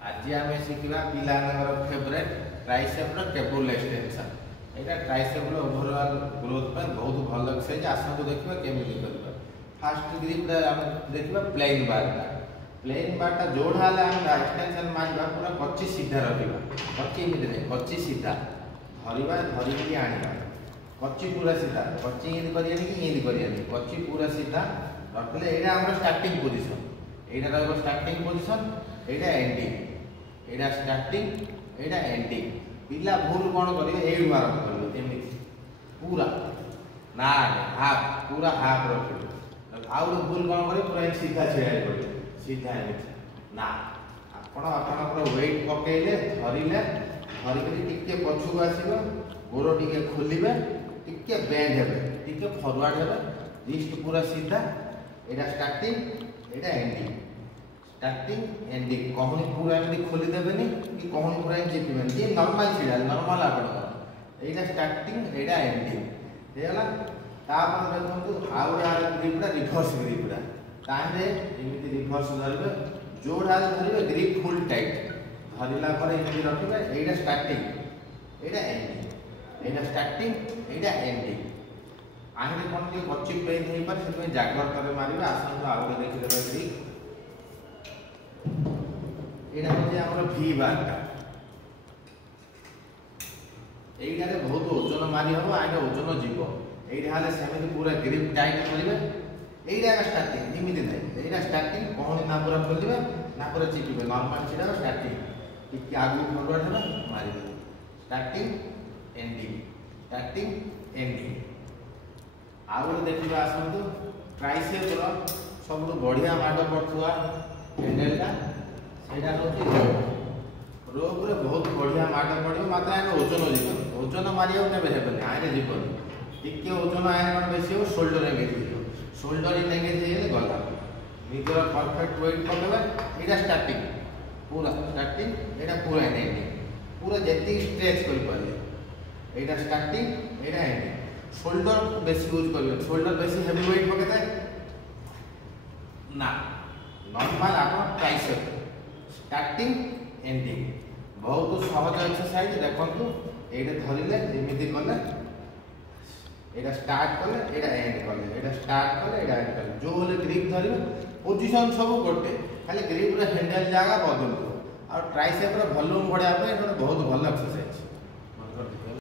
आज आम शिखा पिला फेवरेट ट्राइसेप केबल एक्सटेंशन। यहाँ ट्राइसेप ओवरऑल ग्रोथ पर बहुत भल एक्सरसाइज। आसतु देखा केमी कर फास्ट ग्रिप देखा प्लेन बारटा। प्लेन बारटा जोड़ा एक्सटेंशन मारिबा पूरा कच्ची सीधा रखा। कच्ची एमती नहीं, कच्ची सीधा धरवा धरिकी आना। कच्ची पूरा सीधा, कच्ची इंद करी कच्ची पूरा सीधा रखले यहाँ आम स्टार्टिंग पोजिशन। यहाँ रहा स्टार्टिंग पोजिशन, यहाँ एंडिंग। यहाँ स्टार्टिंग यहाँ एंडिंग। पिला भूल कौन करें आरंभ करें पूरा ना हाफ पूरा हाफ रख। आउ भूल कौन करें पूरा सीधा छेड़ा पड़े सीधा ना आप वेट पकड़े धरले धरिकी पछू आसो गोड़ टे खोलें टे बेंड हे फरवर्ड हे रिस्ट पूरा सीधा। यहाँ स्टार्टिंग यहाँ एंडिंग। स्टार्टिंग एंडिंग कहनी पूरा एमती खोलीदेवे कि कहनी पूरा चेपे जी नॉर्मल छिड़ा नॉर्मल आप यहाँ स्टार्टिंग यहाँ एंडिंग होगा। देखो आउ ग्रिपटा रिभर्स ग्रिपटा ताहे एमती रिभर्स धरवे जोड़ा धरवे ग्रिप फुल टाइट धरला एमती रखिए। यहाँ स्टार्टिंग यहाँ एंडिंग। यहाँ स्टार्टिंग यहाँ एंडिंग। आहरी कौन टे कच्ची पेन हो पाए से जाग्रत मारे। आसतु आउ देखिए ग्रिप यहाँ हूँ भि बारटा। यहाँ बहुत ओजन मारी हम आगे ओजन जीव। यहाँ सेमती पूरा ग्रिप टाइट करेंगे। यहाँ स्टार्टिंग एमती नहीं, यहाँ स्टार्टिंग कहनी ना पूरा खोलें ना पूरा चिपे नॉर्मल छिड़ा स्टार्टिंग टी आगे फरवर्ड है मारे स्टार्टिंग एंडिंग स्टार्टिंग एंडिंग। आउ देखिए आसतु ट्राइसेप सब बढ़िया माड़ पड़ुआ हैंडलटा ସେଇଟା ହେଉଛି ରୋପରେ ବହୁତ ବଢ଼ିଆ ମାଡ଼ ପଡ଼ିବ। ମାତ୍ର ଆଗ ଓଜନ ଯିବନି, ଓଜନ ମାରିବାକୁ କେବେ ହେବନି, ଆଇରେ ଯିବନି। ଟିକେ ଓଜନ ଆଇରେ କ'ଣ ବେଶୀ ହେବ ସୋଲ୍ଡର ଏଙ୍ଗେଜ୍ ହେଇଯିବ। ସୋଲ୍ଡର ଏଙ୍ଗେଜ୍ ହେଇଗଲେ ଗଲା। ନିଜର ପରଫେକ୍ଟ ୱେଟ୍ ପକେଇବା। ଏଇଟା ଷ୍ଟାର୍ଟିଂ ପୁରା ଷ୍ଟାର୍ଟିଂ, ଏଇଟା ପୁରା ଏଣ୍ଡିଂ ପୁରା ଯେତିକି ଷ୍ଟ୍ରେଚ୍ କରିପାରିବେ। ଏଇଟା ଷ୍ଟାର୍ଟିଂ ଏଇଟା ଏଣ୍ଡିଂ। ସୋଲ୍ଡର ବେଶୀ ୟୁଜ୍ କରିବେ। ସୋଲ୍ଡର ବେଶୀ ହେଭି ୱେଟ୍ ପକେଇଥାଏ ନା, ନର୍ମାଲ ଆପଣ ଟ୍ରାଇସେପ୍ स्टार्टिंग एंडिंग बहुत सहज एक्सरसाइज। देखो ये धरले एमती कले यहाँ स्टार्ट कले यहाँ एंड कले यहाँ स्टार्ट कले यहाँ एंड कले जो ग्रिप धर पोजिशन सब गोटे खाली ग्रिप हैंडल जगह बदलू। आ ट्राइसेप वॉल्यूम बढ़ाया बहुत भल एक्सरसाइज।